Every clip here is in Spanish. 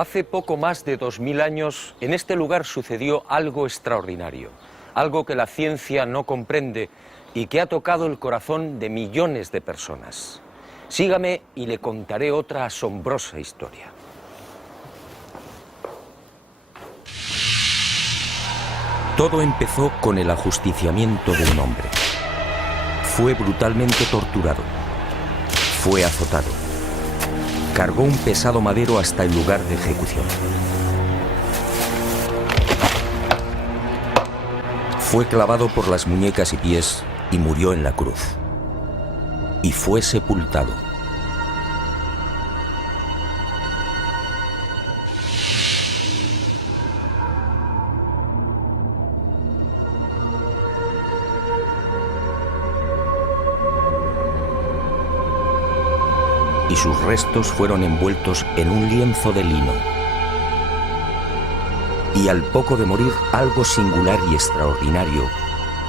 Hace poco más de 2000 años, en este lugar sucedió algo extraordinario, algo que la ciencia no comprende y que ha tocado el corazón de millones de personas. Sígame y le contaré otra asombrosa historia. Todo empezó con el ajusticiamiento de un hombre. Fue brutalmente torturado. Fue azotado. Cargó un pesado madero hasta el lugar de ejecución. Fue clavado por las muñecas y pies y murió en la cruz. Y fue sepultado. Y sus restos fueron envueltos en un lienzo de lino. Y al poco de morir, algo singular y extraordinario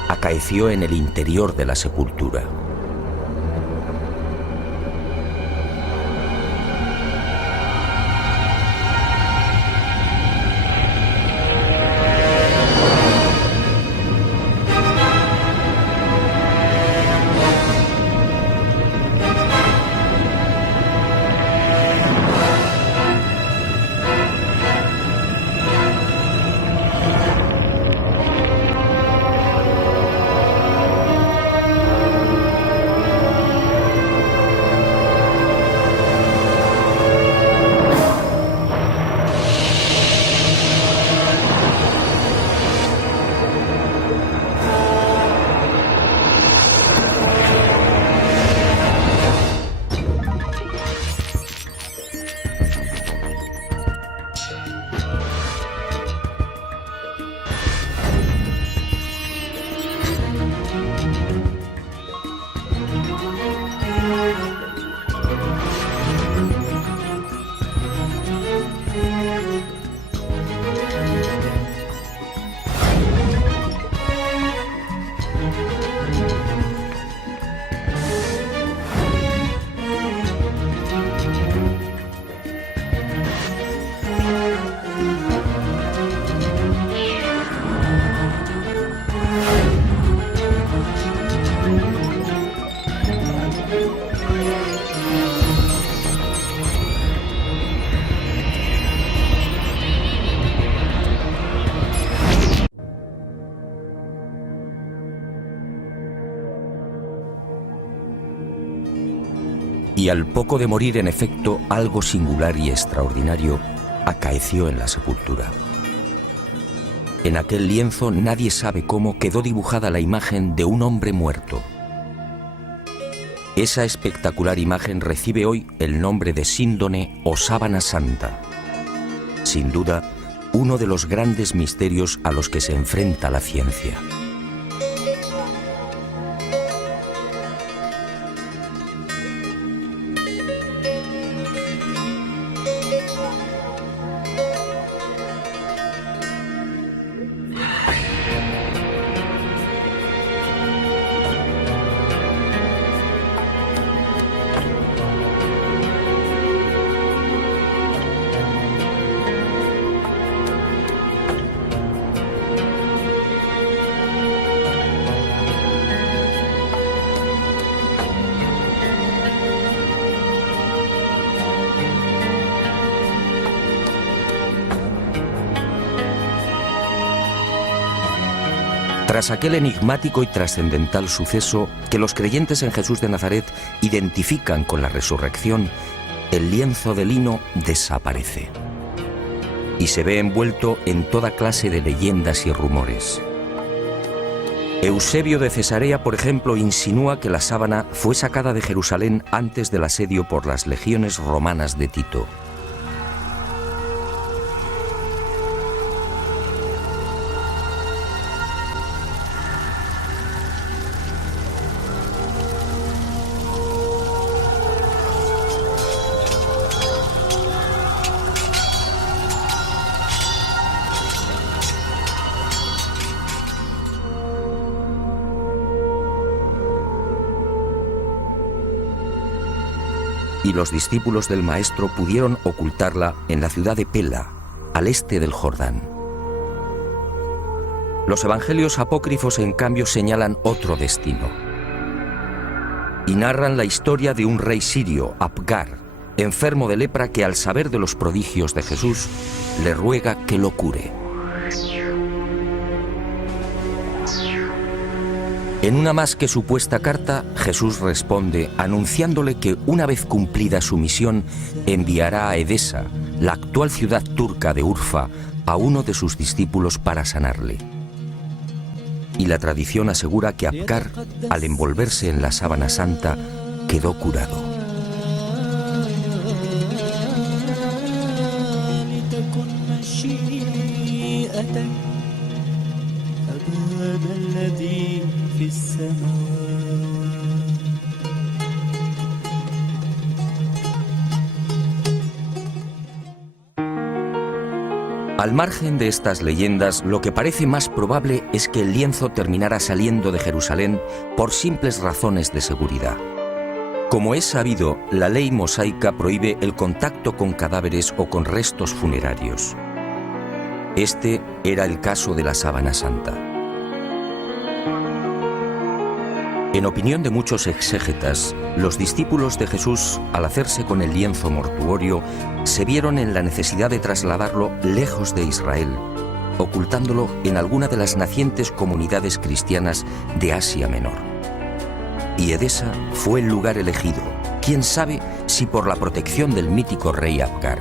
acaeció en el interior de la sepultura. Y al poco de morir, en efecto, algo singular y extraordinario acaeció en la sepultura. En aquel lienzo, nadie sabe cómo, quedó dibujada la imagen de un hombre muerto. Esa espectacular imagen recibe hoy el nombre de síndone o sábana santa. Sin duda, uno de los grandes misterios a los que se enfrenta la ciencia. Tras aquel enigmático y trascendental suceso que los creyentes en Jesús de Nazaret identifican con la resurrección, el lienzo de lino desaparece y se ve envuelto en toda clase de leyendas y rumores. Eusebio de Cesarea, por ejemplo, insinúa que la sábana fue sacada de Jerusalén antes del asedio por las legiones romanas de Tito. y los discípulos del Maestro pudieron ocultarla en la ciudad de Pela, al este del Jordán. Los evangelios apócrifos, en cambio, señalan otro destino y narran la historia de un rey sirio, Apgar, enfermo de lepra, que al saber de los prodigios de Jesús le ruega que lo cure. En una más que supuesta carta, Jesús responde anunciándole que una vez cumplida su misión enviará a Edesa, la actual ciudad turca de Urfa, a uno de sus discípulos para sanarle. Y la tradición asegura que Apgar, al envolverse en la sábana santa, quedó curado. Al margen de estas leyendas, lo que parece más probable es que el lienzo terminara saliendo de Jerusalén por simples razones de seguridad. Como es sabido, la ley mosaica prohíbe el contacto con cadáveres o con restos funerarios. Este era el caso de la sábana santa. En opinión de muchos exégetas, los discípulos de Jesús, al hacerse con el lienzo mortuorio, se vieron en la necesidad de trasladarlo lejos de Israel, ocultándolo en alguna de las nacientes comunidades cristianas de Asia Menor. Y Edesa fue el lugar elegido, quién sabe si por la protección del mítico rey Apgar.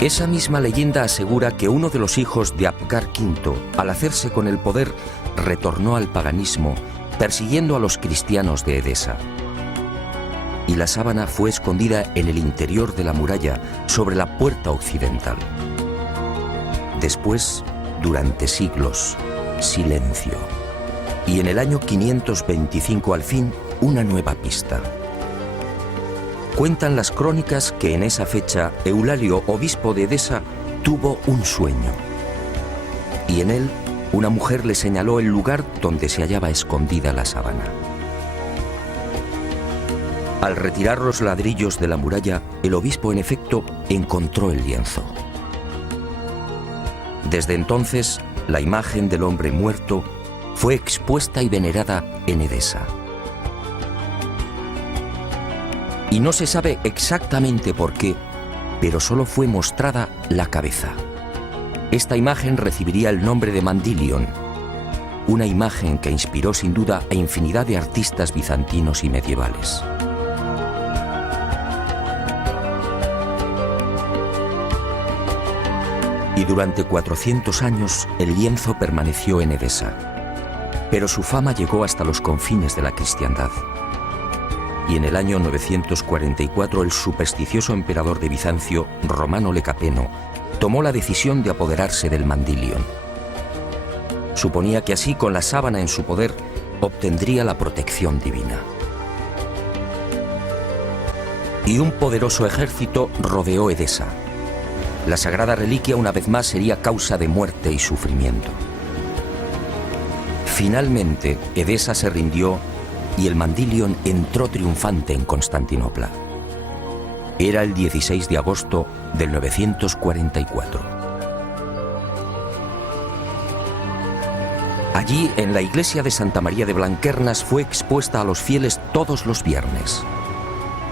Esa misma leyenda asegura que uno de los hijos de Apgar V, al hacerse con el poder, retornó al paganismo, persiguiendo a los cristianos de Edesa. Y la sábana fue escondida en el interior de la muralla, sobre la puerta occidental. Después, durante siglos, silencio. Y en el año 525, al fin, una nueva pista. Cuentan las crónicas que en esa fecha Eulalio, obispo de Edesa, tuvo un sueño. Y en él, una mujer le señaló el lugar donde se hallaba escondida la sábana. Al retirar los ladrillos de la muralla, el obispo en efecto encontró el lienzo. Desde entonces, la imagen del hombre muerto fue expuesta y venerada en Edesa. Y no se sabe exactamente por qué, pero solo fue mostrada la cabeza. Esta imagen recibiría el nombre de Mandilion, una imagen que inspiró sin duda a infinidad de artistas bizantinos y medievales. Y durante 400 años el lienzo permaneció en Edesa, pero su fama llegó hasta los confines de la cristiandad. Y en el año 944 el supersticioso emperador de Bizancio, Romano Lecapeno, tomó la decisión de apoderarse del Mandilion. Suponía que así, con la sábana en su poder, obtendría la protección divina. Y un poderoso ejército rodeó Edesa. La sagrada reliquia una vez más sería causa de muerte y sufrimiento. Finalmente, Edesa se rindió y el Mandilion entró triunfante en Constantinopla. Era el 16 de agosto del 944. Allí, en la iglesia de Santa María de Blanquernas, fue expuesta a los fieles todos los viernes.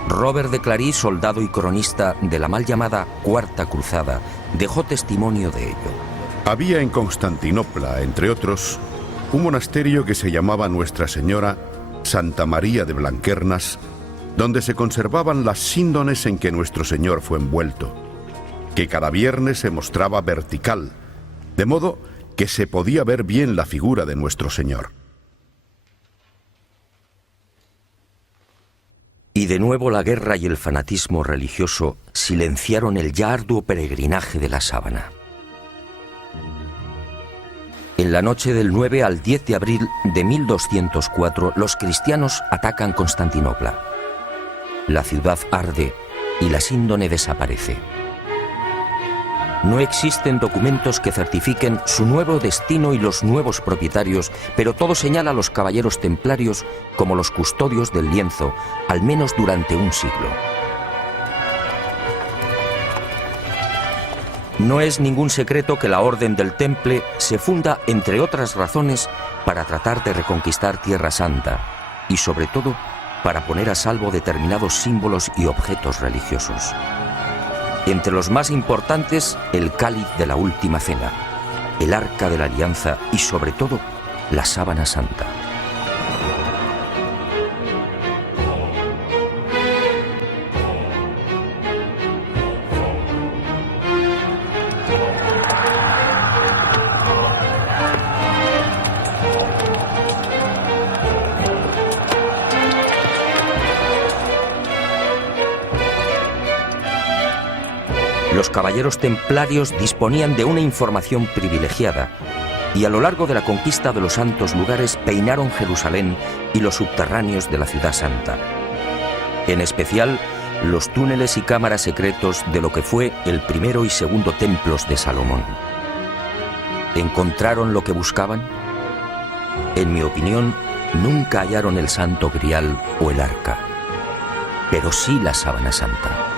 Robert de Clary, soldado y cronista de la mal llamada Cuarta Cruzada, dejó testimonio de ello. Había en Constantinopla, entre otros, un monasterio que se llamaba Nuestra Señora Santa María de Blanquernas, donde se conservaban las síndones en que nuestro Señor fue envuelto, que cada viernes se mostraba vertical, de modo que se podía ver bien la figura de nuestro Señor. Y de nuevo la guerra y el fanatismo religioso silenciaron el ya arduo peregrinaje de la sábana. En la noche del 9 al 10 de abril de 1204, los cristianos atacan Constantinopla. La ciudad arde y la síndone desaparece. No existen documentos que certifiquen su nuevo destino y los nuevos propietarios, pero todo señala a los caballeros templarios como los custodios del lienzo, al menos durante un siglo. No es ningún secreto que la Orden del Temple se funda, entre otras razones, para tratar de reconquistar Tierra Santa y, sobre todo, para poner a salvo determinados símbolos y objetos religiosos. Entre los más importantes, el cáliz de la Última Cena, el Arca de la Alianza y, sobre todo, la Sábana Santa. Los caballeros templarios disponían de una información privilegiada y a lo largo de la conquista de los santos lugares peinaron Jerusalén y los subterráneos de la ciudad santa. En especial, los túneles y cámaras secretos de lo que fue el primero y segundo templos de Salomón. ¿Encontraron lo que buscaban? En mi opinión, nunca hallaron el Santo Grial o el Arca, pero sí la Sábana Santa.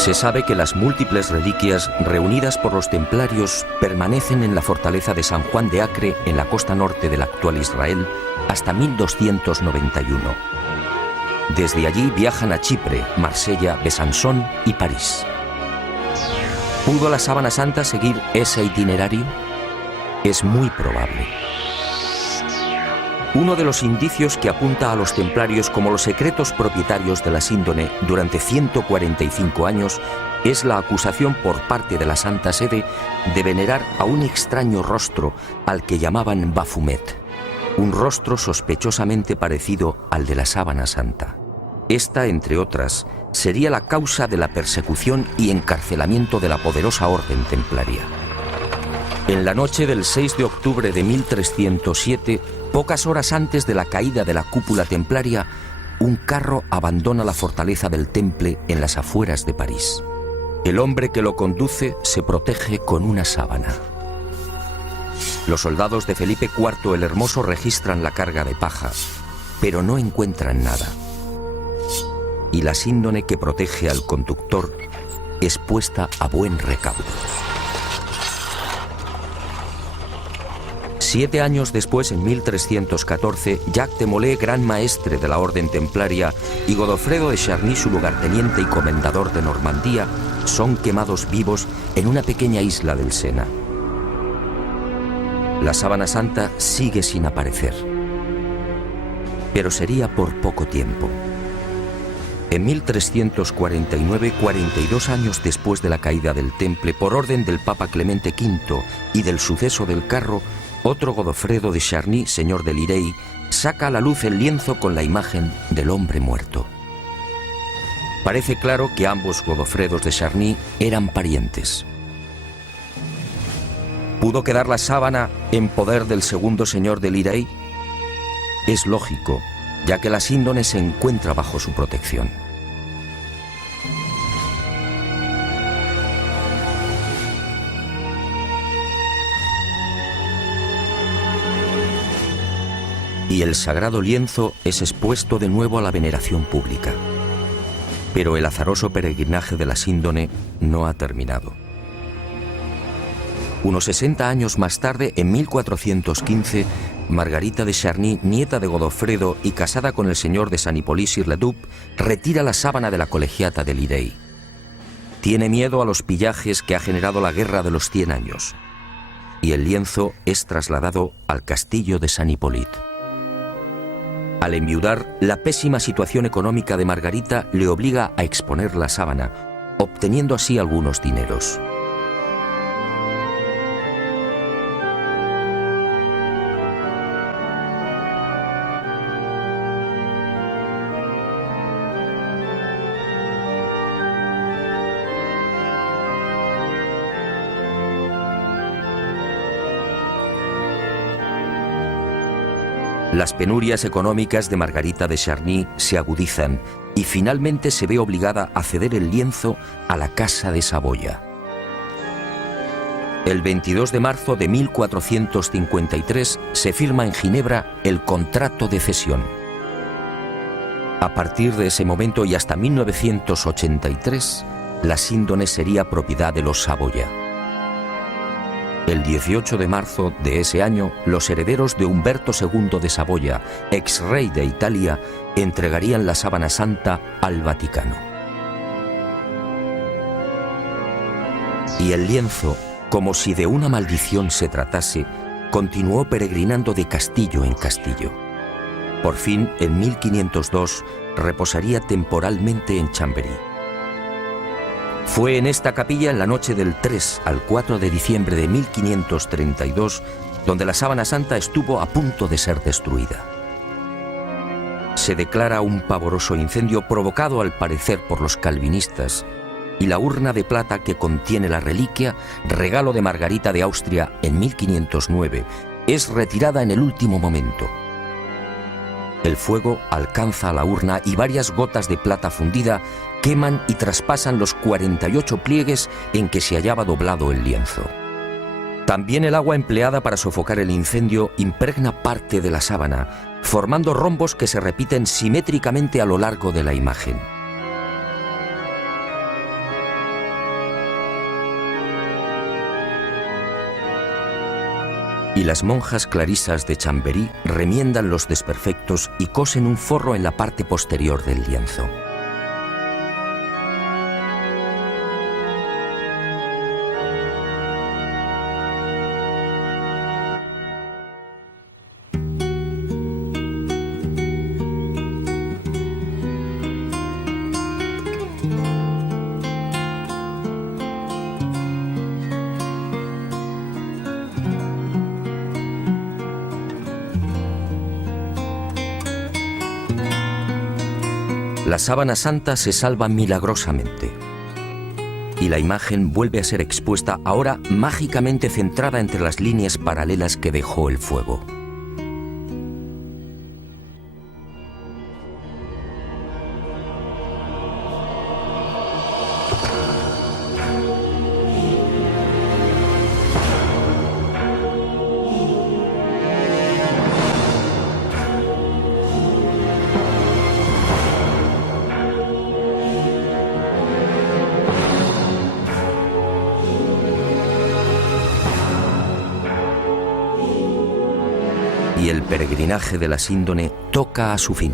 Se sabe que las múltiples reliquias reunidas por los templarios permanecen en la fortaleza de San Juan de Acre, en la costa norte del actual Israel, hasta 1291. Desde allí viajan a Chipre, Marsella, Besançon y París. ¿Pudo la Sábana Santa seguir ese itinerario? Es muy probable. Uno de los indicios que apunta a los templarios como los secretos propietarios de la síndone durante 145 años es la acusación por parte de la Santa Sede de venerar a un extraño rostro al que llamaban Baphomet, un rostro sospechosamente parecido al de la Sábana Santa. Esta, entre otras, sería la causa de la persecución y encarcelamiento de la poderosa orden templaria. En la noche del 6 de octubre de 1307, pocas horas antes de la caída de la cúpula templaria, un carro abandona la fortaleza del Temple en las afueras de París. El hombre que lo conduce se protege con una sábana. Los soldados de Felipe IV el Hermoso registran la carga de paja, pero no encuentran nada. Y la síndone que protege al conductor es puesta a buen recaudo. 7 años después, en 1314, Jacques de Molay, gran maestre de la orden templaria, y Godofredo de Charny, su lugarteniente y comendador de Normandía, son quemados vivos en una pequeña isla del Sena. La Sábana Santa sigue sin aparecer, pero sería por poco tiempo. En 1349, 42 años después de la caída del Temple, por orden del Papa Clemente V y del suceso del carro, otro Godofredo de Charny, señor de Lirey, saca a la luz el lienzo con la imagen del hombre muerto. Parece claro que ambos Godofredos de Charny eran parientes. ¿Pudo quedar la sábana en poder del segundo señor de Lirey? Es lógico, ya que la síndone se encuentra bajo su protección. Y el sagrado lienzo es expuesto de nuevo a la veneración pública. Pero el azaroso peregrinaje de la síndone no ha terminado. Unos 60 años más tarde, en 1415, Margarita de Charny, nieta de Godofredo y casada con el señor de San Hippolyte-sur-le-Duc, retira la sábana de la colegiata de Lirey. Tiene miedo a los pillajes que ha generado la Guerra de los 100 años. Y el lienzo es trasladado al castillo de San Hippolyte. Al enviudar, la pésima situación económica de Margarita le obliga a exponer la sábana, obteniendo así algunos dineros. Las penurias económicas de Margarita de Charny se agudizan y finalmente se ve obligada a ceder el lienzo a la Casa de Saboya. El 22 de marzo de 1453 se firma en Ginebra el contrato de cesión. A partir de ese momento y hasta 1983, la síndone sería propiedad de los Saboya. El 18 de marzo de ese año, los herederos de Humberto II de Saboya, ex rey de Italia, entregarían la sábana santa al Vaticano. Y el lienzo, como si de una maldición se tratase, continuó peregrinando de castillo en castillo. Por fin, en 1502, reposaría temporalmente en Chambéry. Fue en esta capilla, en la noche del 3 al 4 de diciembre de 1532, donde la sábana santa estuvo a punto de ser destruida. Se declara un pavoroso incendio provocado al parecer por los calvinistas, y la urna de plata que contiene la reliquia, regalo de Margarita de Austria en 1509, es retirada en el último momento. El fuego alcanza a la urna y varias gotas de plata fundida queman y traspasan los 48 pliegues en que se hallaba doblado el lienzo. También el agua empleada para sofocar el incendio impregna parte de la sábana, formando rombos que se repiten simétricamente a lo largo de la imagen. Y las monjas clarisas de Chambéry remiendan los desperfectos y cosen un forro en la parte posterior del lienzo. La sábana santa se salva milagrosamente y la imagen vuelve a ser expuesta, ahora mágicamente centrada entre las líneas paralelas que dejó el fuego. Y el peregrinaje de la síndone toca a su fin.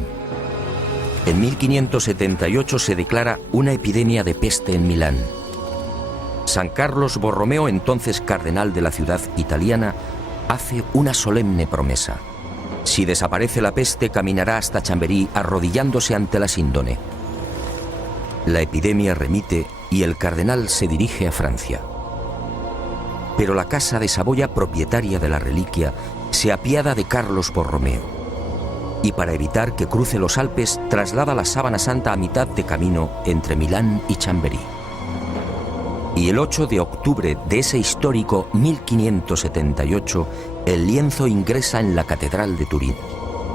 En 1578 se declara una epidemia de peste en Milán. San Carlos Borromeo, entonces cardenal de la ciudad italiana, hace una solemne promesa. Si desaparece la peste, caminará hasta Chambéry arrodillándose ante la síndone. La epidemia remite y el cardenal se dirige a Francia. Pero la Casa de Saboya, propietaria de la reliquia, se apiada de Carlos Borromeo y para evitar que cruce los Alpes traslada la sábana santa a mitad de camino entre Milán y Chambéry. Y el 8 de octubre de ese histórico 1578, el lienzo ingresa en la Catedral de Turín.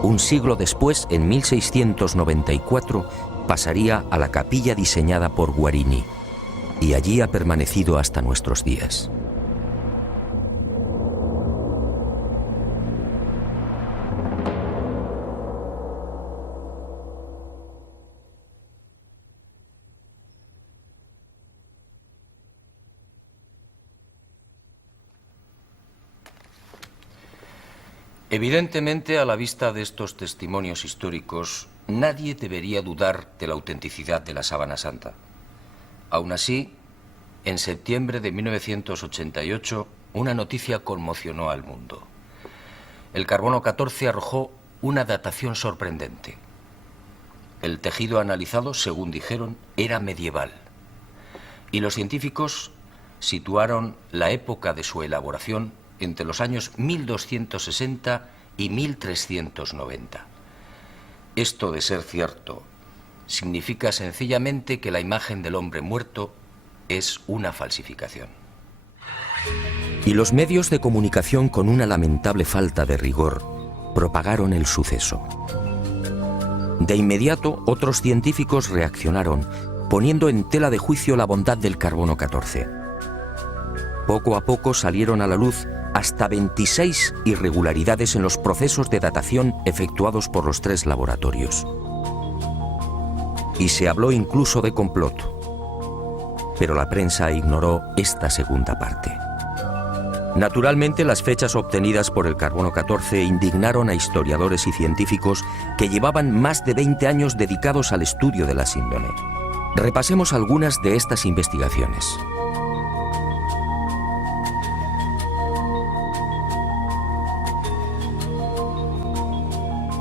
Un siglo después, en 1694, pasaría a la capilla diseñada por Guarini y allí ha permanecido hasta nuestros días. Evidentemente, a la vista de estos testimonios históricos, nadie debería dudar de la autenticidad de la sábana santa. Aún así, en septiembre de 1988, una noticia conmocionó al mundo. El carbono 14 arrojó una datación sorprendente. El tejido analizado, según dijeron, era medieval. Y los científicos situaron la época de su elaboración entre los años 1260 y 1390. Esto, de ser cierto, significa sencillamente que la imagen del hombre muerto es una falsificación. Y los medios de comunicación, con una lamentable falta de rigor, propagaron el suceso. De inmediato, otros científicos reaccionaron, poniendo en tela de juicio la bondad del carbono 14. Poco a poco salieron a la luz hasta 26 irregularidades en los procesos de datación efectuados por los 3 laboratorios. Y se habló incluso de complot. Pero la prensa ignoró esta segunda parte. Naturalmente, las fechas obtenidas por el carbono 14 indignaron a historiadores y científicos que llevaban más de 20 años dedicados al estudio de la síndone. Repasemos algunas de estas investigaciones.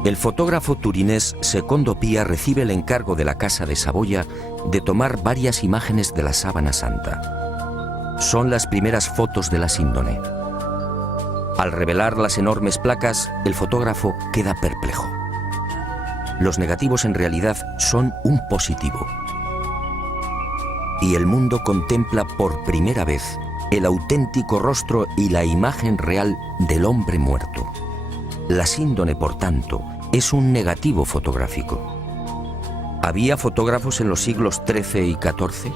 El fotógrafo turinés Secondo Pia recibe el encargo de la Casa de Saboya de tomar varias imágenes de la Sábana Santa. Son las primeras fotos de la síndone. Al revelar las enormes placas, el fotógrafo queda perplejo. Los negativos en realidad son un positivo. Y el mundo contempla por primera vez el auténtico rostro y la imagen real del hombre muerto. La síndone, por tanto, es un negativo fotográfico. ¿Había fotógrafos en los siglos XIII y XIV?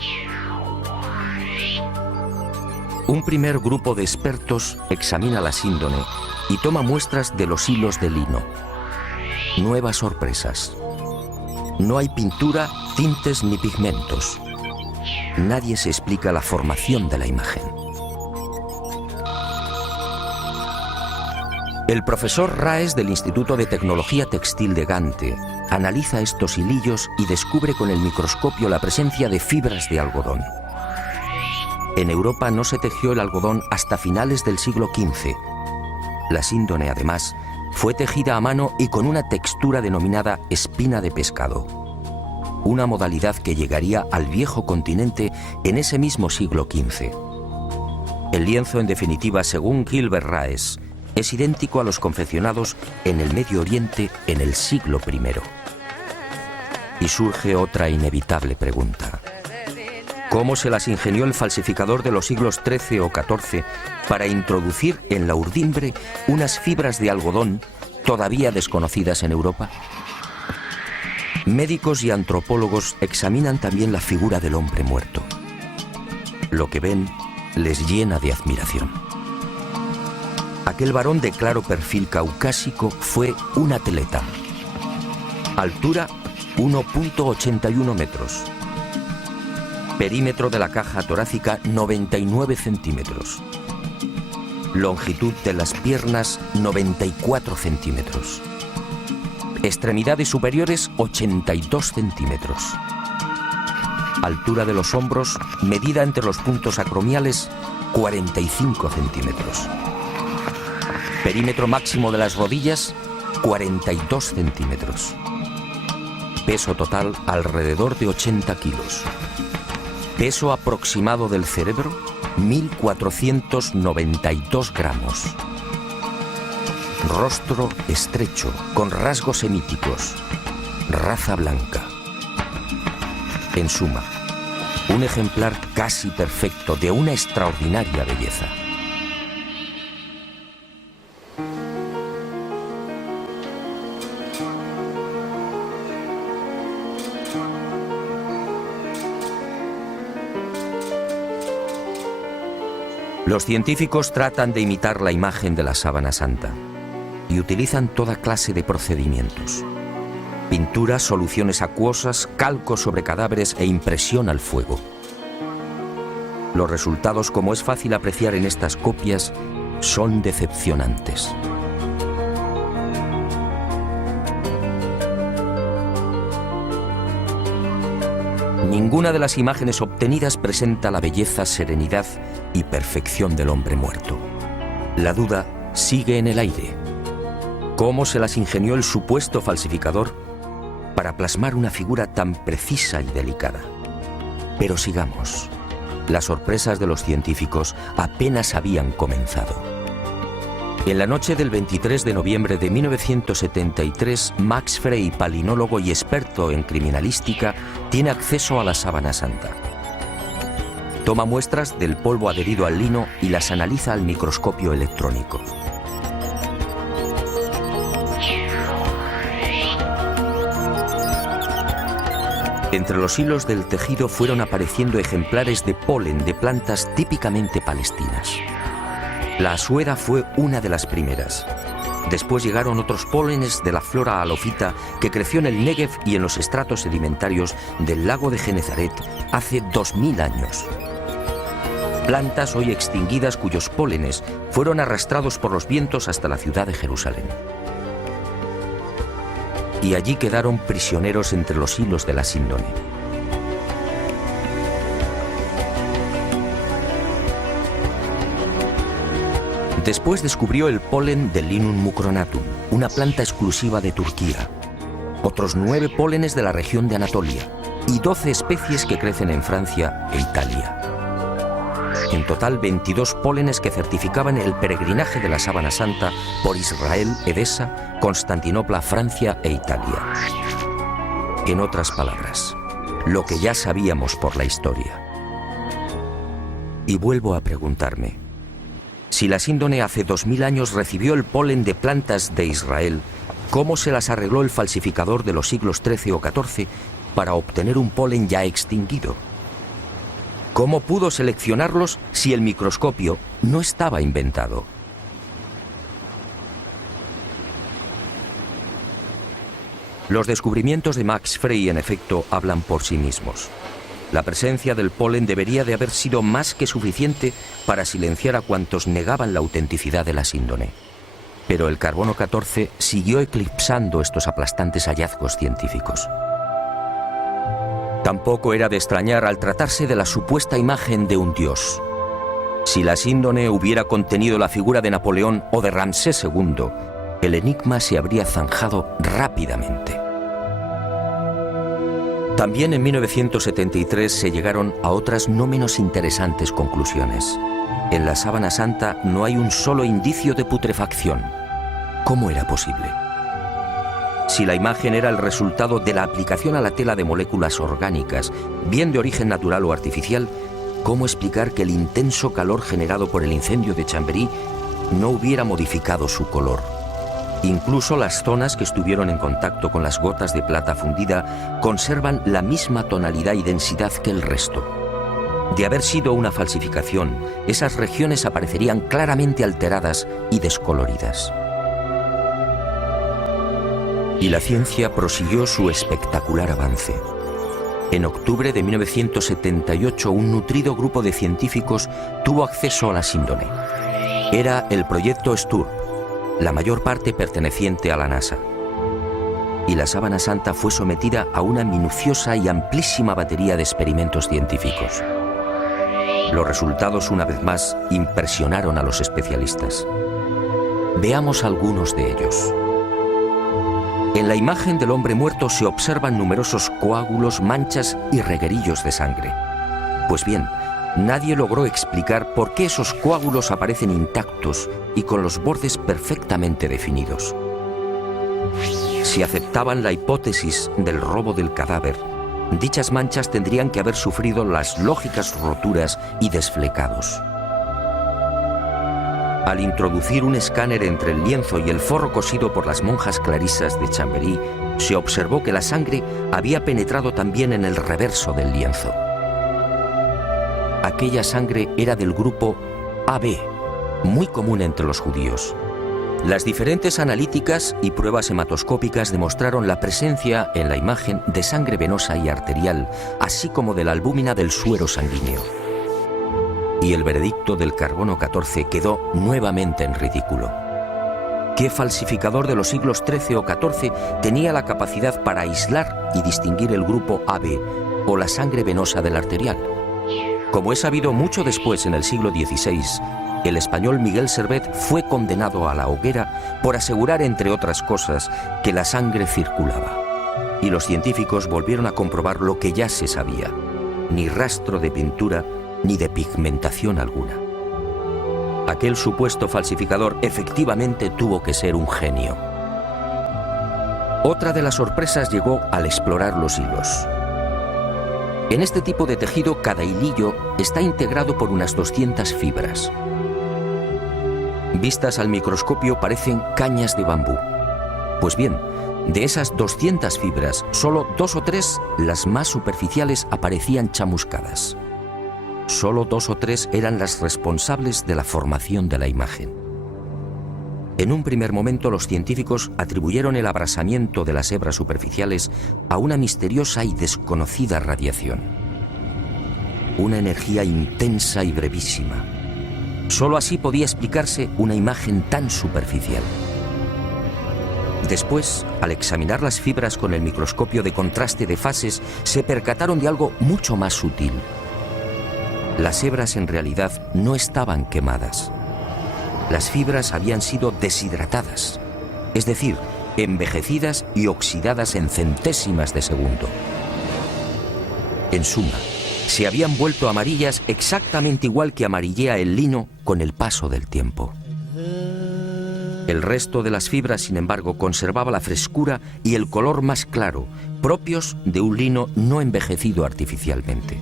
Un primer grupo de expertos examina la síndone y toma muestras de los hilos de lino. Nuevas sorpresas. No hay pintura, tintes ni pigmentos. Nadie se explica la formación de la imagen. El profesor Raes del Instituto de Tecnología Textil de Gante analiza estos hilillos y descubre con el microscopio la presencia de fibras de algodón. En Europa no se tejió el algodón hasta finales del siglo XV. La síndone, además, fue tejida a mano y con una textura denominada espina de pescado, una modalidad que llegaría al viejo continente en ese mismo siglo XV. El lienzo, en definitiva, según Gilbert Raes, es idéntico a los confeccionados en el Medio Oriente en el siglo I. Y surge otra inevitable pregunta. ¿Cómo se las ingenió el falsificador de los siglos XIII o XIV para introducir en la urdimbre unas fibras de algodón todavía desconocidas en Europa? Médicos y antropólogos examinan también la figura del hombre muerto. Lo que ven les llena de admiración. Aquel varón de claro perfil caucásico fue un atleta. Altura 1,81 metros. Perímetro de la caja torácica 99 centímetros. Longitud de las piernas 94 centímetros. Extremidades superiores 82 centímetros. Altura de los hombros, medida entre los puntos acromiales, 45 centímetros. Perímetro máximo de las rodillas, 42 centímetros. Peso total alrededor de 80 kilos. Peso aproximado del cerebro, 1.492 gramos. Rostro estrecho, con rasgos semíticos. Raza blanca. En suma, un ejemplar casi perfecto de una extraordinaria belleza. Los científicos tratan de imitar la imagen de la Sábana Santa y utilizan toda clase de procedimientos. Pinturas, soluciones acuosas, calco sobre cadáveres e impresión al fuego. Los resultados, como es fácil apreciar en estas copias, son decepcionantes. Ninguna de las imágenes obtenidas presenta la belleza, serenidad y perfección del hombre muerto. La duda sigue en el aire. ¿Cómo se las ingenió el supuesto falsificador para plasmar una figura tan precisa y delicada? Pero sigamos. Las sorpresas de los científicos apenas habían comenzado. En la noche del 23 de noviembre de 1973, Max Frey, palinólogo y experto en criminalística, tiene acceso a la Sábana Santa. Toma muestras del polvo adherido al lino y las analiza al microscopio electrónico. Entre los hilos del tejido fueron apareciendo ejemplares de polen de plantas típicamente palestinas. La asuera fue una de las primeras. Después llegaron otros pólenes de la flora halofita que creció en el Negev y en los estratos sedimentarios del lago de Genezaret hace 2000 años. Plantas hoy extinguidas cuyos pólenes fueron arrastrados por los vientos hasta la ciudad de Jerusalén. Y allí quedaron prisioneros entre los hilos de la síndone. Después descubrió el polen de Linum mucronatum, una planta exclusiva de Turquía, otros 9 pólenes de la región de Anatolia y 12 especies que crecen en Francia e Italia. En total 22 pólenes que certificaban el peregrinaje de la Sábana Santa por Israel, Edesa, Constantinopla, Francia e Italia. En otras palabras, lo que ya sabíamos por la historia. Y vuelvo a preguntarme, si la síndone hace 2000 años recibió el polen de plantas de Israel, ¿cómo se las arregló el falsificador de los siglos XIII o XIV para obtener un polen ya extinguido? ¿Cómo pudo seleccionarlos si el microscopio no estaba inventado? Los descubrimientos de Max Frey, en efecto, hablan por sí mismos. La presencia del polen debería de haber sido más que suficiente para silenciar a cuantos negaban la autenticidad de la síndone. Pero el carbono 14 siguió eclipsando estos aplastantes hallazgos científicos. Tampoco era de extrañar al tratarse de la supuesta imagen de un dios. Si la síndone hubiera contenido la figura de Napoleón o de Ramsés II, el enigma se habría zanjado rápidamente. También en 1973 se llegaron a otras no menos interesantes conclusiones. En la Sábana Santa no hay un solo indicio de putrefacción. ¿Cómo era posible? Si la imagen era el resultado de la aplicación a la tela de moléculas orgánicas, bien de origen natural o artificial, ¿cómo explicar que el intenso calor generado por el incendio de Chambéry no hubiera modificado su color? Incluso las zonas que estuvieron en contacto con las gotas de plata fundida conservan la misma tonalidad y densidad que el resto. De haber sido una falsificación, esas regiones aparecerían claramente alteradas y descoloridas. Y la ciencia prosiguió su espectacular avance. En octubre de 1978, un nutrido grupo de científicos tuvo acceso a la síndone. Era el proyecto STURP, la mayor parte perteneciente a la NASA. Y la Sábana Santa fue sometida a una minuciosa y amplísima batería de experimentos científicos. Los resultados, una vez más, impresionaron a los especialistas. Veamos algunos de ellos. En la imagen del hombre muerto se observan numerosos coágulos, manchas y reguerillos de sangre. Pues bien, nadie logró explicar por qué esos coágulos aparecen intactos y con los bordes perfectamente definidos. Si aceptaban la hipótesis del robo del cadáver, dichas manchas tendrían que haber sufrido las lógicas roturas y desflecados. Al introducir un escáner entre el lienzo y el forro cosido por las monjas clarisas de Chambéry, se observó que la sangre había penetrado también en el reverso del lienzo. Aquella sangre era del grupo AB, muy común entre los judíos. Las diferentes analíticas y pruebas hematoscópicas demostraron la presencia en la imagen de sangre venosa y arterial, así como de la albúmina del suero sanguíneo. Y el veredicto del carbono 14 quedó nuevamente en ridículo. ¿Qué falsificador de los siglos XIII o XIV tenía la capacidad para aislar y distinguir el grupo AB o la sangre venosa del arterial? Como es sabido, mucho después, en el siglo XVI, el español Miguel Servet fue condenado a la hoguera por asegurar, entre otras cosas, que la sangre circulaba. Y los científicos volvieron a comprobar lo que ya se sabía: ni rastro de pintura ni de pigmentación alguna. Aquel supuesto falsificador efectivamente tuvo que ser un genio. Otra de las sorpresas llegó al explorar los hilos. En este tipo de tejido, cada hilillo está integrado por unas 200 fibras. Vistas al microscopio parecen cañas de bambú. Pues bien, De esas 200 fibras, solo 2 o 3, las más superficiales, aparecían chamuscadas. Solo 2 o 3 eran las responsables de la formación de la imagen. En un primer momento, los científicos atribuyeron el abrasamiento de las hebras superficiales a una misteriosa y desconocida radiación. Una energía intensa y brevísima. Solo así podía explicarse una imagen tan superficial. Después, al examinar las fibras con el microscopio de contraste de fases, se percataron de algo mucho más sutil. Las hebras en realidad no estaban quemadas. Las fibras habían sido deshidratadas, es decir, envejecidas y oxidadas en centésimas de segundo. En suma, se habían vuelto amarillas exactamente igual que amarillea el lino con el paso del tiempo. El resto de las fibras, sin embargo, conservaba la frescura y el color más claro, propios de un lino no envejecido artificialmente.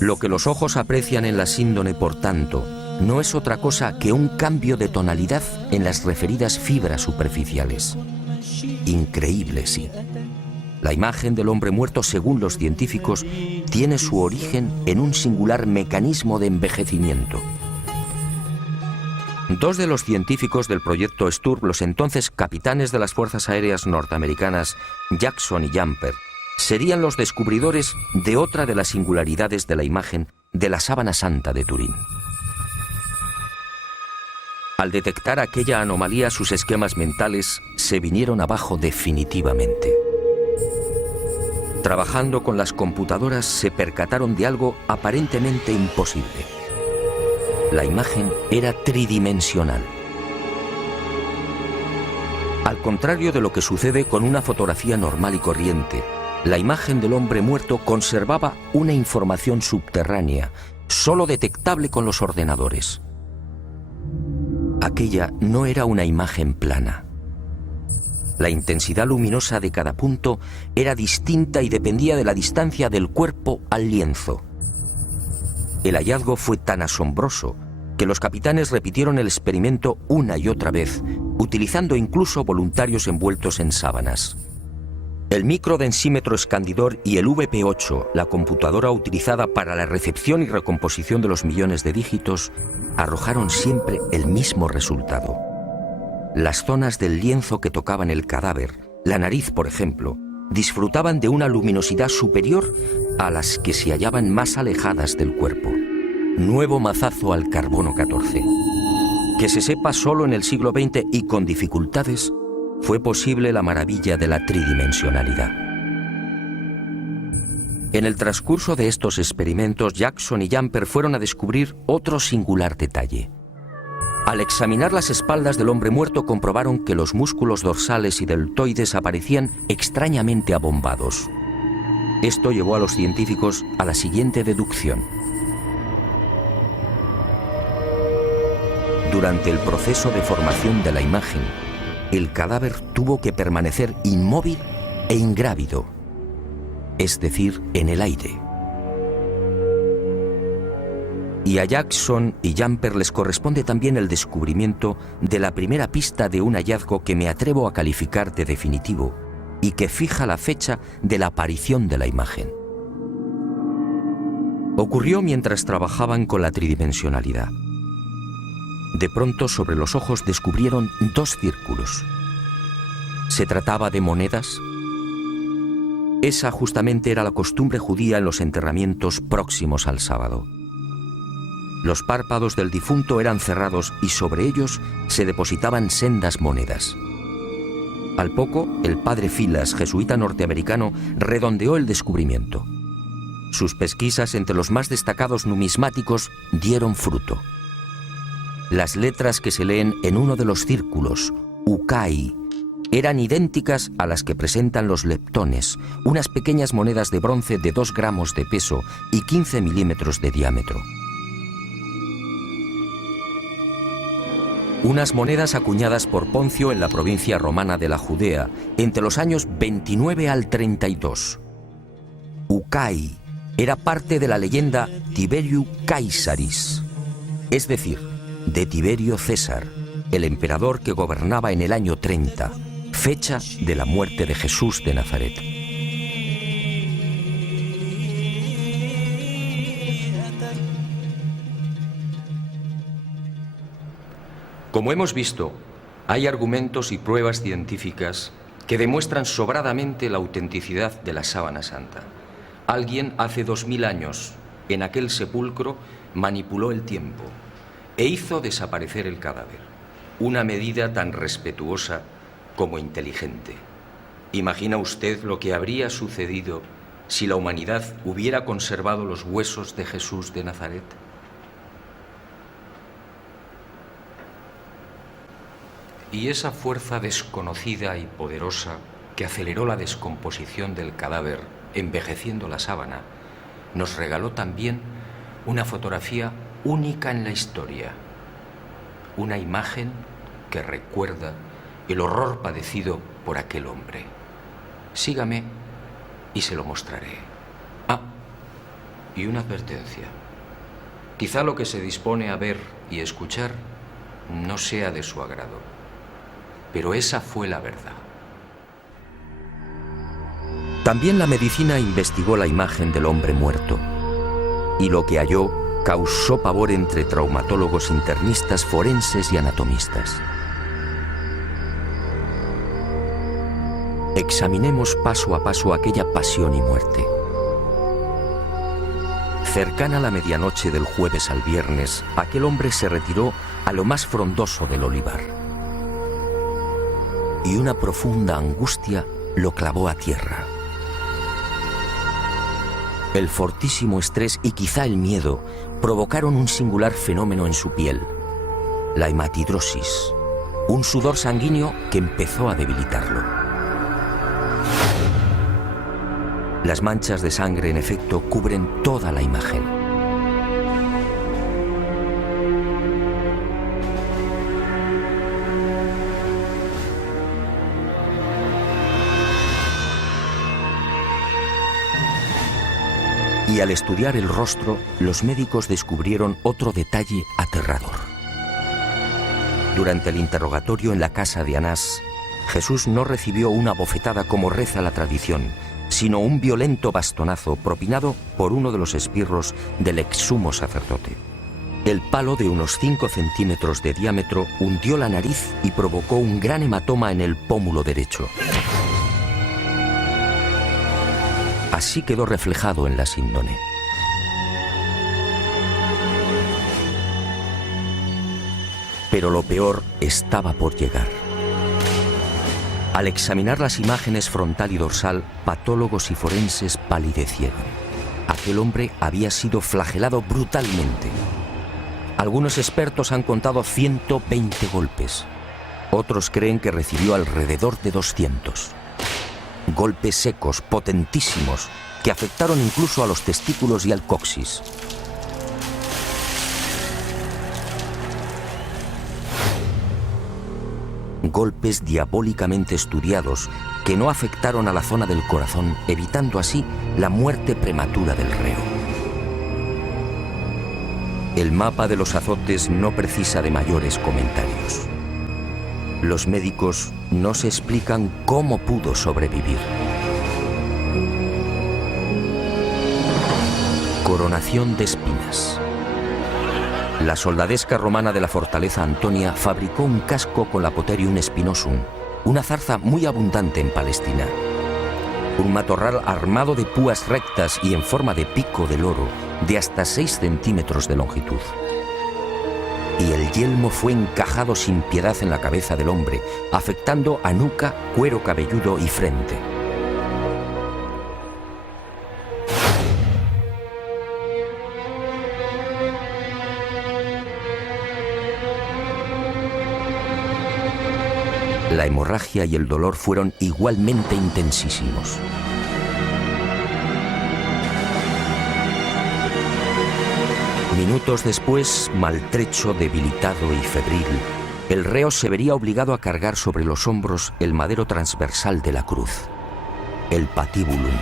Lo que los ojos aprecian en la síndone, por tanto, no es otra cosa que un cambio de tonalidad en las referidas fibras superficiales. Increíble, sí. La imagen del hombre muerto, según los científicos, tiene su origen en un singular mecanismo de envejecimiento. Dos de los científicos del proyecto STURP, los entonces capitanes de las Fuerzas Aéreas norteamericanas, Jackson y Jumper, serían los descubridores de otra de las singularidades de la imagen de la Sábana Santa de Turín. Al detectar aquella anomalía, sus esquemas mentales se vinieron abajo definitivamente. Trabajando con las computadoras, se percataron de algo aparentemente imposible. La imagen era tridimensional. Al contrario de lo que sucede con una fotografía normal y corriente, la imagen del hombre muerto conservaba una información subterránea, solo detectable con los ordenadores. Aquella no era una imagen plana. La intensidad luminosa de cada punto era distinta y dependía de la distancia del cuerpo al lienzo. El hallazgo fue tan asombroso que los capitanes repitieron el experimento una y otra vez, utilizando incluso voluntarios envueltos en sábanas. El microdensímetro escandidor y el VP8, la computadora utilizada para la recepción y recomposición de los millones de dígitos, arrojaron siempre el mismo resultado. Las zonas del lienzo que tocaban el cadáver, la nariz por ejemplo, disfrutaban de una luminosidad superior a las que se hallaban más alejadas del cuerpo. Nuevo mazazo al carbono 14. Que se sepa, solo en el siglo XX y con dificultades, fue posible la maravilla de la tridimensionalidad. En el transcurso de estos experimentos, Jackson y Jumper fueron a descubrir otro singular detalle. Al examinar las espaldas del hombre muerto, comprobaron que los músculos dorsales y deltoides aparecían extrañamente abombados. Esto llevó a los científicos a la siguiente deducción. Durante el proceso de formación de la imagen, el cadáver tuvo que permanecer inmóvil e ingrávido, es decir, en el aire. Y a Jackson y Jumper les corresponde también el descubrimiento de la primera pista de un hallazgo que me atrevo a calificar de definitivo y que fija la fecha de la aparición de la imagen. Ocurrió mientras trabajaban con la tridimensionalidad. De pronto, sobre los ojos descubrieron dos círculos. ¿Se trataba de monedas? Esa justamente era la costumbre judía en los enterramientos próximos al sábado. Los párpados del difunto eran cerrados y sobre ellos se depositaban sendas monedas. Al poco, el padre Filas, jesuita norteamericano, redondeó el descubrimiento. Sus pesquisas entre los más destacados numismáticos dieron fruto. Las letras que se leen en uno de los círculos, Ukai, eran idénticas a las que presentan los leptones, unas pequeñas monedas de bronce de 2 gramos de peso y 15 milímetros de diámetro. Unas monedas acuñadas por Poncio en la provincia romana de la Judea entre los años 29 al 32. Ukai era parte de la leyenda Tiberiu Caesaris, es decir, de Tiberio César, el emperador que gobernaba en el año 30, fecha de la muerte de Jesús de Nazaret. Como hemos visto, hay argumentos y pruebas científicas que demuestran sobradamente la autenticidad de la sábana santa. Alguien hace 2000 años, en aquel sepulcro, manipuló el tiempo e hizo desaparecer el cadáver. Una medida tan respetuosa como inteligente. ¿Imagina usted lo que habría sucedido si la humanidad hubiera conservado los huesos de Jesús de Nazaret? Y esa fuerza desconocida y poderosa que aceleró la descomposición del cadáver, envejeciendo la sábana, nos regaló también una fotografía única en la historia, una imagen que recuerda el horror padecido por aquel hombre. Sígame y se lo mostraré. Ah, y una advertencia. Quizá lo que se dispone a ver y escuchar no sea de su agrado. Pero esa fue la verdad. También la medicina investigó la imagen del hombre muerto, y lo que halló causó pavor entre traumatólogos, internistas, forenses y anatomistas. Examinemos paso a paso aquella pasión y muerte. Cercana a la medianoche del jueves al viernes, aquel hombre se retiró a lo más frondoso del olivar. Y una profunda angustia lo clavó a tierra. El fortísimo estrés y quizá el miedo provocaron un singular fenómeno en su piel, la hematidrosis, un sudor sanguíneo que empezó a debilitarlo. Las manchas de sangre, en efecto, cubren toda la imagen. Y al estudiar el rostro, los médicos descubrieron otro detalle aterrador. Durante el interrogatorio en la casa de Anás, Jesús no recibió una bofetada como reza la tradición, sino un violento bastonazo propinado por uno de los esbirros del exsumo sacerdote. El palo, de unos 5 centímetros de diámetro, hundió la nariz y provocó un gran hematoma en el pómulo derecho. Así quedó reflejado en la síndone. Pero lo peor estaba por llegar. Al examinar las imágenes frontal y dorsal, patólogos y forenses palidecieron. Aquel hombre había sido flagelado brutalmente. Algunos expertos han contado 120 golpes. Otros creen que recibió alrededor de 200. Golpes secos, potentísimos, que afectaron incluso a los testículos y al coxis. Golpes diabólicamente estudiados que no afectaron a la zona del corazón, evitando así la muerte prematura del reo. El mapa de los azotes no precisa de mayores comentarios. Los médicos no se explican cómo pudo sobrevivir. Coronación de espinas. La soldadesca romana de la fortaleza Antonia fabricó un casco con la Potherium spinosum, una zarza muy abundante en Palestina. Un matorral armado de púas rectas y en forma de pico de loro de hasta 6 centímetros de longitud. Y el yelmo fue encajado sin piedad en la cabeza del hombre, afectando a nuca, cuero cabelludo y frente. La hemorragia y el dolor fueron igualmente intensísimos. Minutos después, maltrecho, debilitado y febril, el reo se vería obligado a cargar sobre los hombros el madero transversal de la cruz, el patibulum,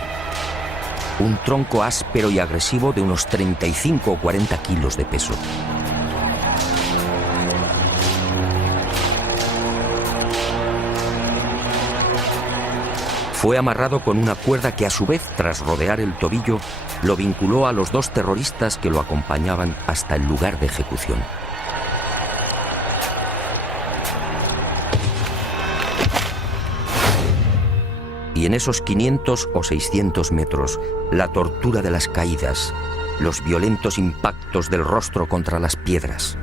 un tronco áspero y agresivo de unos 35 o 40 kilos de peso. Fue amarrado con una cuerda que a su vez, tras rodear el tobillo, lo vinculó a los 2 terroristas que lo acompañaban hasta el lugar de ejecución. Y en esos 500 o 600 metros, la tortura de las caídas, los violentos impactos del rostro contra las piedras,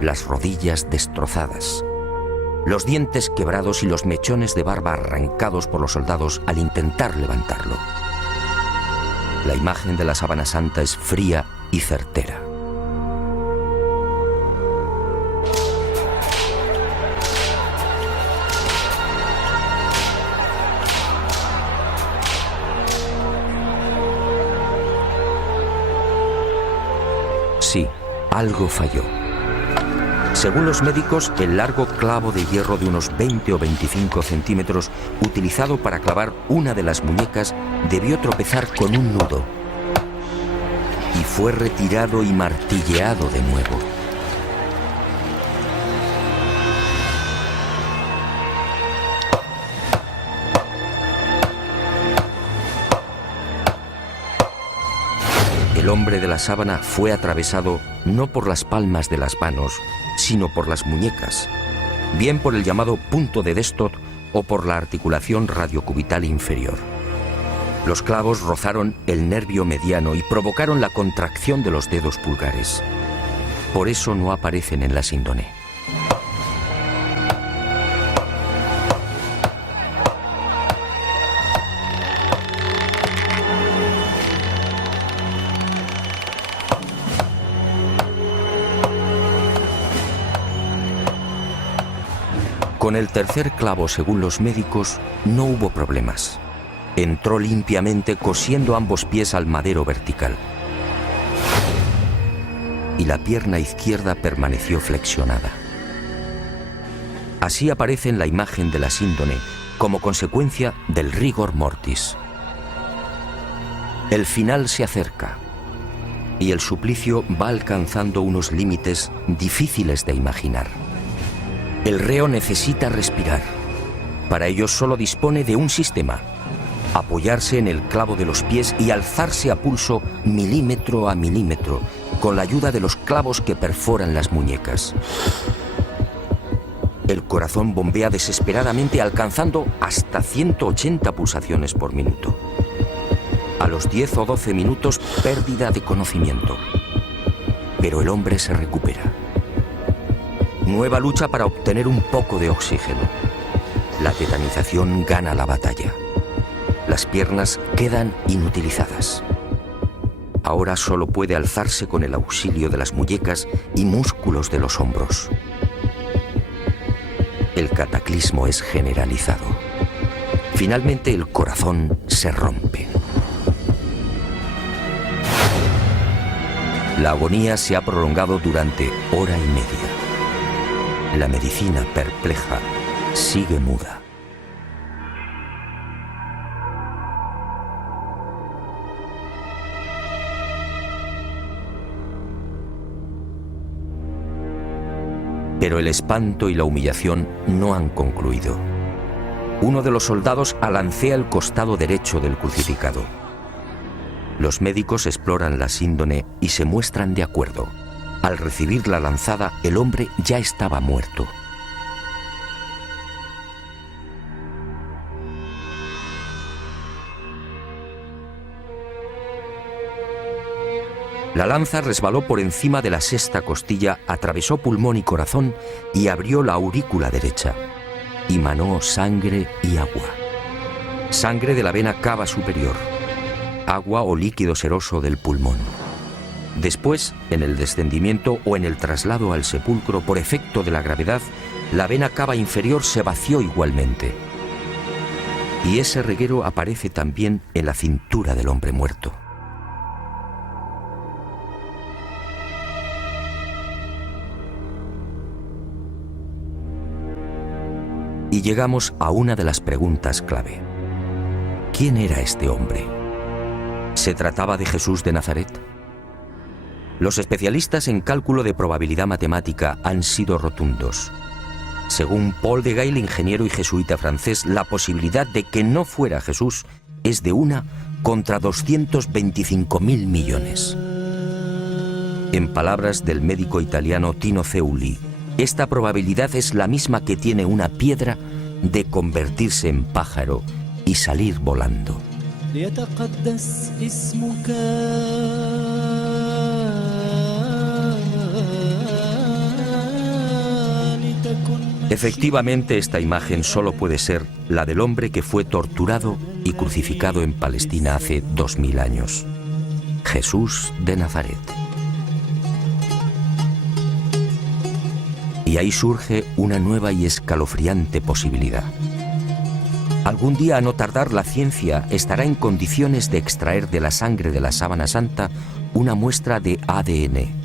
las rodillas destrozadas, los dientes quebrados y los mechones de barba arrancados por los soldados al intentar levantarlo. La imagen de la Sábana Santa es fría y certera. Sí, algo falló. Según los médicos, el largo clavo de hierro de unos 20 o 25 centímetros utilizado para clavar una de las muñecas debió tropezar con un nudo y fue retirado y martilleado de nuevo. El hombre de la sábana fue atravesado no por las palmas de las manos, sino por las muñecas, bien por el llamado punto de Destot o por la articulación radiocubital inferior. Los clavos rozaron el nervio mediano y provocaron la contracción de los dedos pulgares. Por eso no aparecen en la síndone. Con el tercer clavo, según los médicos, no hubo problemas. Entró limpiamente cosiendo ambos pies al madero vertical. Y la pierna izquierda permaneció flexionada. Así aparece en la imagen de la síndone como consecuencia del rigor mortis. El final se acerca y el suplicio va alcanzando unos límites difíciles de imaginar. El reo necesita respirar. Para ello solo dispone de un sistema: apoyarse en el clavo de los pies y alzarse a pulso milímetro a milímetro, con la ayuda de los clavos que perforan las muñecas. El corazón bombea desesperadamente, alcanzando hasta 180 pulsaciones por minuto. A los 10 o 12 minutos, pérdida de conocimiento. Pero el hombre se recupera. Nueva lucha para obtener un poco de oxígeno. La tetanización gana la batalla. Las piernas quedan inutilizadas. Ahora solo puede alzarse con el auxilio de las muñecas y músculos de los hombros. El cataclismo es generalizado. Finalmente el corazón se rompe. La agonía se ha prolongado durante hora y media. La medicina, perpleja, sigue muda. Pero el espanto y la humillación no han concluido. Uno de los soldados alancea el costado derecho del crucificado. Los médicos exploran la síndone y se muestran de acuerdo. Al recibir la lanzada, el hombre ya estaba muerto. La lanza resbaló por encima de la sexta costilla, atravesó pulmón y corazón y abrió la aurícula derecha. Y manó sangre y agua. Sangre de la vena cava superior. Agua o líquido seroso del pulmón. Después, en el descendimiento o en el traslado al sepulcro por efecto de la gravedad, la vena cava inferior se vació igualmente. Y ese reguero aparece también en la cintura del hombre muerto. Y llegamos a una de las preguntas clave. ¿Quién era este hombre? ¿Se trataba de Jesús de Nazaret? Los especialistas en cálculo de probabilidad matemática han sido rotundos. Según Paul de Gail, ingeniero y jesuita francés, la posibilidad de que no fuera Jesús es de 1 contra 225.000 millones. En palabras del médico italiano Tino Zeuli, esta probabilidad es la misma que tiene una piedra de convertirse en pájaro y salir volando. Efectivamente, esta imagen solo puede ser la del hombre que fue torturado y crucificado en Palestina hace 2000 años. Jesús de Nazaret. Y ahí surge una nueva y escalofriante posibilidad. Algún día, a no tardar, la ciencia estará en condiciones de extraer de la sangre de la sábana santa una muestra de ADN.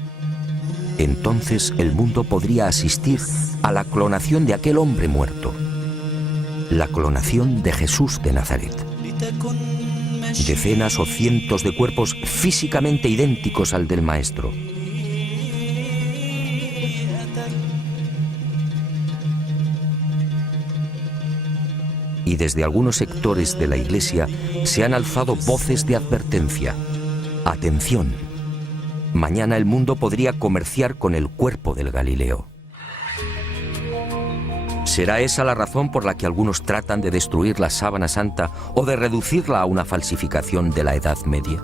Entonces el mundo podría asistir a la clonación de aquel hombre muerto. La clonación de Jesús de Nazaret. Decenas o cientos de cuerpos físicamente idénticos al del Maestro. Y desde algunos sectores de la Iglesia se han alzado voces de advertencia. Atención, mañana el mundo podría comerciar con el cuerpo del Galileo. ¿Será esa la razón por la que algunos tratan de destruir la sábana santa o de reducirla a una falsificación de la Edad Media?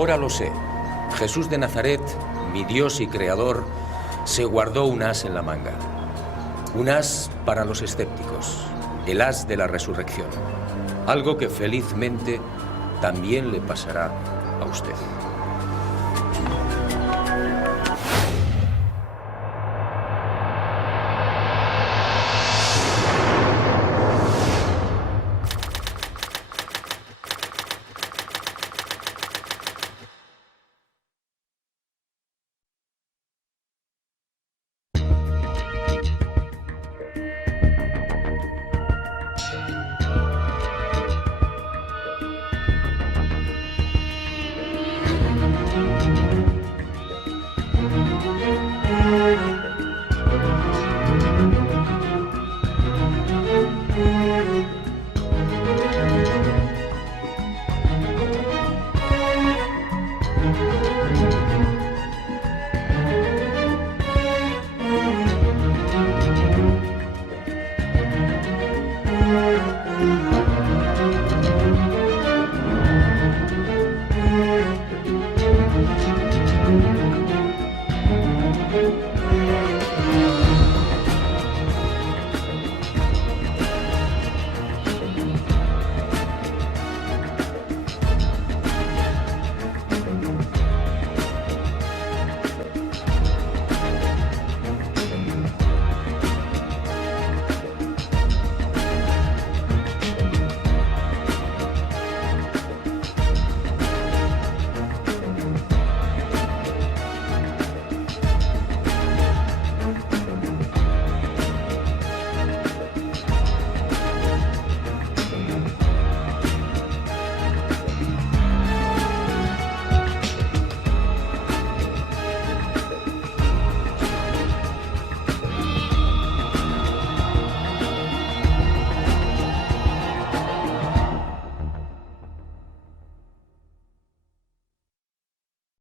Ahora lo sé. Jesús de Nazaret, mi Dios y Creador, se guardó un as en la manga. Un as para los escépticos, el as de la resurrección. Algo que felizmente también le pasará a usted.